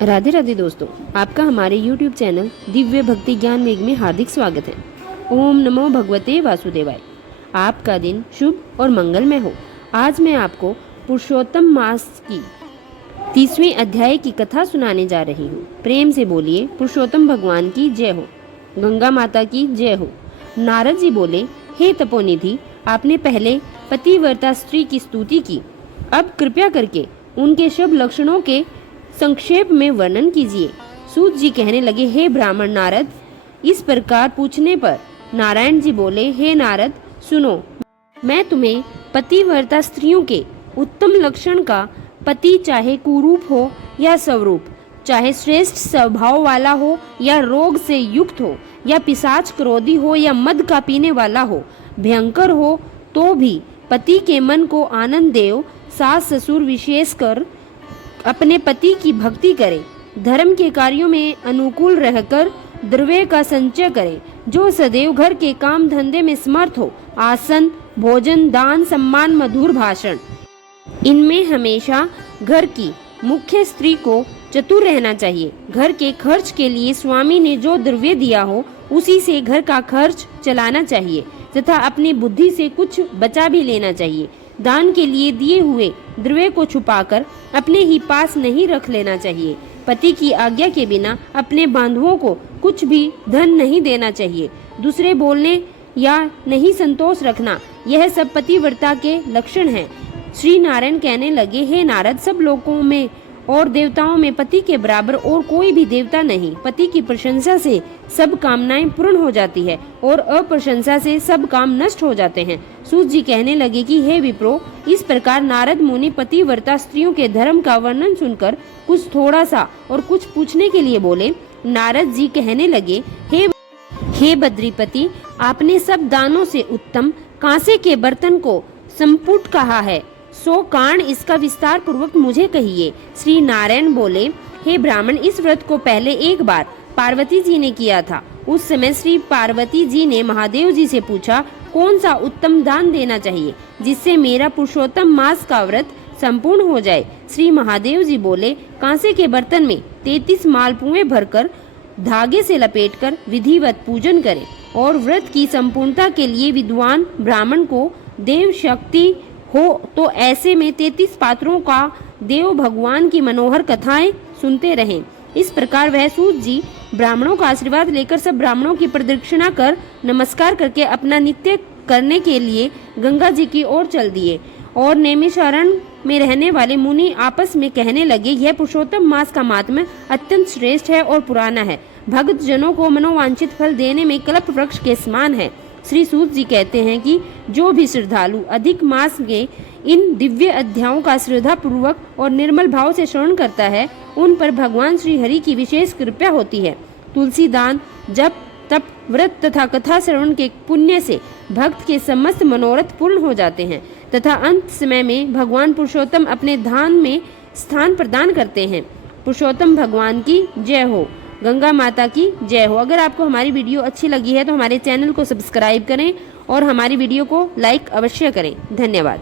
राधे राधे दोस्तों, आपका हमारे YouTube चैनल दिव्य भक्ति ज्ञान मेघ में हार्दिक स्वागत है। ओम नमो भगवते वासुदेवाय। आपका दिन शुभ और मंगलमय हो। आज मैं आपको पुरुषोत्तम मास की 30वें अध्याय की कथा सुनाने जा रही हूँ। प्रेम से बोलिए पुरुषोत्तम भगवान की जय हो, गंगा माता की जय हो। नारद जी बोले, हे तपोनिधि, आपने पहले पतिव्रता स्त्री की स्तुति की, अब कृपया करके उनके शुभ लक्षणों के संक्षेप में वर्णन कीजिए। सूत जी कहने लगे, हे ब्राह्मण नारद। इस प्रकार पूछने पर नारायण जी बोले, हे नारद सुनो, मैं तुम्हें पतिव्रता स्त्रियों के उत्तम लक्षण का, पति चाहे कुरूप हो या स्वरूप, चाहे श्रेष्ठ स्वभाव वाला हो या रोग से युक्त हो, या पिशाच क्रोधी हो या मद का पीने वाला हो, भयंकर हो तो भी पति के मन को आनंद देव, सास ससुर विशेषकर अपने पति की भक्ति करे, धर्म के कार्यों में अनुकूल रहकर द्रव्य का संचय करे, जो सदैव घर के काम धंधे में समर्थ हो, आसन भोजन दान सम्मान मधुर भाषण, इनमें हमेशा घर की मुख्य स्त्री को चतुर रहना चाहिए। घर के खर्च के लिए स्वामी ने जो द्रव्य दिया हो उसी से घर का खर्च चलाना चाहिए तथा अपनी बुद्धि से कुछ बचा भी लेना चाहिए। दान के लिए दिए हुए द्रव्य को छुपाकर अपने ही पास नहीं रख लेना चाहिए। पति की आज्ञा के बिना अपने बांधवों को कुछ भी धन नहीं देना चाहिए। दूसरे बोलने या नहीं संतोष रखना, यह सब पतिव्रता के लक्षण हैं। श्री नारायण कहने लगे, हे नारद, सब लोगों में और देवताओं में पति के बराबर और कोई भी देवता नहीं। पति की प्रशंसा से सब कामनाएं पूर्ण हो जाती है और अप्रशंसा से सब काम नष्ट हो जाते हैं। सूत जी कहने लगे कि हे विप्रो, इस प्रकार नारद मुनि पतिव्रता स्त्रियों के धर्म का वर्णन सुनकर कुछ थोड़ा सा और कुछ पूछने के लिए बोले। नारद जी कहने लगे, हे बद्रीपति, आपने सब दानों से उत्तम कांसे के बर्तन को संपुट कहा है, सो कारण इसका विस्तार पूर्वक मुझे कहिए। श्री नारायण बोले, हे ब्राह्मण, इस व्रत को पहले एक बार पार्वती जी ने किया था। उस समय श्री पार्वती जी ने महादेव जी से पूछा, कौन सा उत्तम दान देना चाहिए जिससे मेरा पुरुषोत्तम मास का व्रत संपूर्ण हो जाए। श्री महादेव जी बोले, कांसे के बर्तन में 33 मालपुएं भरकर धागे से लपेटकर विधिवत पूजन करें और व्रत की संपूर्णता के लिए विद्वान ब्राह्मण को देव शक्ति हो तो ऐसे में 33 पात्रों का देव भगवान की मनोहर कथाएं सुनते रहें। इस प्रकार वह सूत जी ब्राह्मणों का आशीर्वाद लेकर सब ब्राह्मणों की प्रदक्षिणा कर नमस्कार करके अपना नित्य करने के लिए गंगा जी की ओर चल दिए। और नैमिषारण्य में रहने वाले मुनि आपस में कहने लगे, यह पुरुषोत्तम मास का महात्म्य अत्यंत श्रेष्ठ है और पुराना है, भक्त जनों को मनोवांछित फल देने में कल्प वृक्ष के समान है। श्री सूत जी कहते हैं कि जो भी श्रद्धालु अधिक मास के इन दिव्य अध्यायों का श्रद्धा पूर्वक और निर्मल भाव से श्रवण करता है, उन पर भगवान श्री हरि की विशेष कृपा होती है। तुलसी दान, जप, तप, व्रत तथा कथा श्रवण के पुण्य से भक्त के समस्त मनोरथ पूर्ण हो जाते हैं तथा अंत समय में भगवान पुरुषोत्तम अपने धाम में स्थान प्रदान करते हैं। पुरुषोत्तम भगवान की जय हो, गंगा माता की जय हो। अगर आपको हमारी वीडियो अच्छी लगी है तो हमारे चैनल को सब्सक्राइब करें और हमारी वीडियो को लाइक अवश्य करें। धन्यवाद।